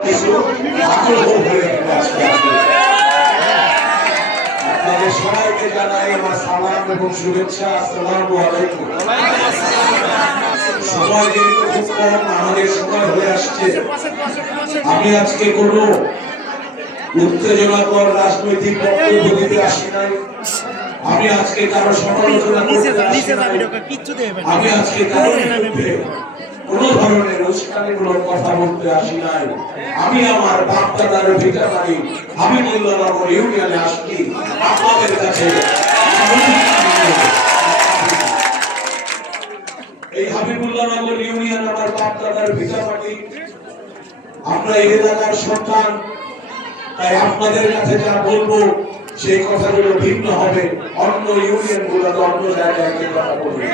আপনাদের সবাইকে জানাই আমার সালাম এবং শুভেচ্ছা। আসসালামু আলাইকুম। সময় যেহেতু খুব কম, আমাদের সময় হয়ে আসছে, আমি আজকে কোনো উত্তেজনাকর রাজনৈতিক বক্তব্য দিতে আসি নাই। আমি আজকে কারো সমালোচনা করতে আসি নাই। আমি আজকে কারো বিরুদ্ধে কোন ধরনের উস্কানিমূলক কথা বলতে আসি নাই। আমি আমার বাপ-দাদার ভিটাবাড়ি হাবিবুল্লাহনগর ইউনিয়নে আসছি আপনাদের কাছে। এই হাবিবুল্লাহনগর ইউনিয়ন আমার বাপ-দাদার ভিটাবাড়ি। আমরা এই এলাকার সন্তান, তাই আপনাদের কাছে যা বলবো সেই কথাগুলো ভিন্ন হবে। অন্য ইউনিয়ন গুলো তো অন্য জায়গায় কথা বলবে।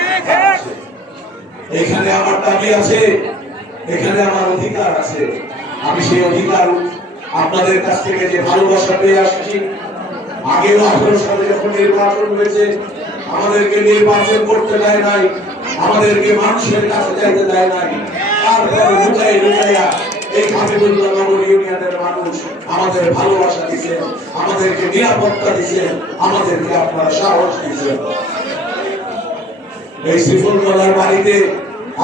এখানে আমার দাবি আছে, এখানে আমার অধিকার আছে। আমি সেই অধিকার আপনাদের কাছ থেকে যে ভালোবাসা পেয়ে আসছি। আগেও 18 সালে যখন নির্বাচন হয়েছে, আমাদেরকে নির্বাচন করতে দেয় নাই, আমাদেরকে মানুষের কাছে যাইতে দেয় নাই। তারপর লুকাই লুকাইয়া এই হাবিবুল্লাহনগর ইউনিয়নের মানুষ আমাদের ভালোবাসা দিচ্ছেন, আমাদেরকে নিরাপত্তা দিচ্ছেন, আমাদেরকে আপনারা সাহস দিচ্ছেন। এই শ্রীফুলতলার বাড়িতে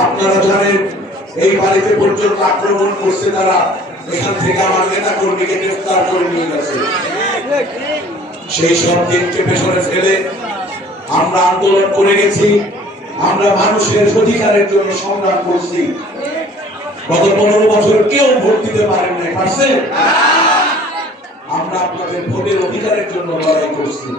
আপনারা জানেন, এই বাড়িতে পর্যন্ত আক্রমণ করছে তারা। এখান থেকে আমার নেতা কর্মীকে গ্রেফতার করে নিয়ে গেছে। সেই সব দিনকে পেছনে ফেলে আমরা আন্দোলন করে গেছি। আমরা মানুষের অধিকারের জন্য সংগ্রাম করছি। গত 15 বছর কেউ ভোট দিতে পারেন নাই, পারছে? আমরা আপনাদের ভোটের অধিকারের জন্য লড়াই করছি।